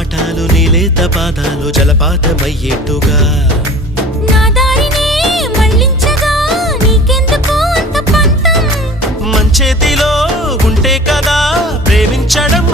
పాఠాలు నీలేత పాదాలు జలపాతమయ్యేట్టుగా నా దారినే మళ్ళించగా నీకెందుకు అంత పంతం మంచేతిలో ఉంటే కదా ప్రేమించడం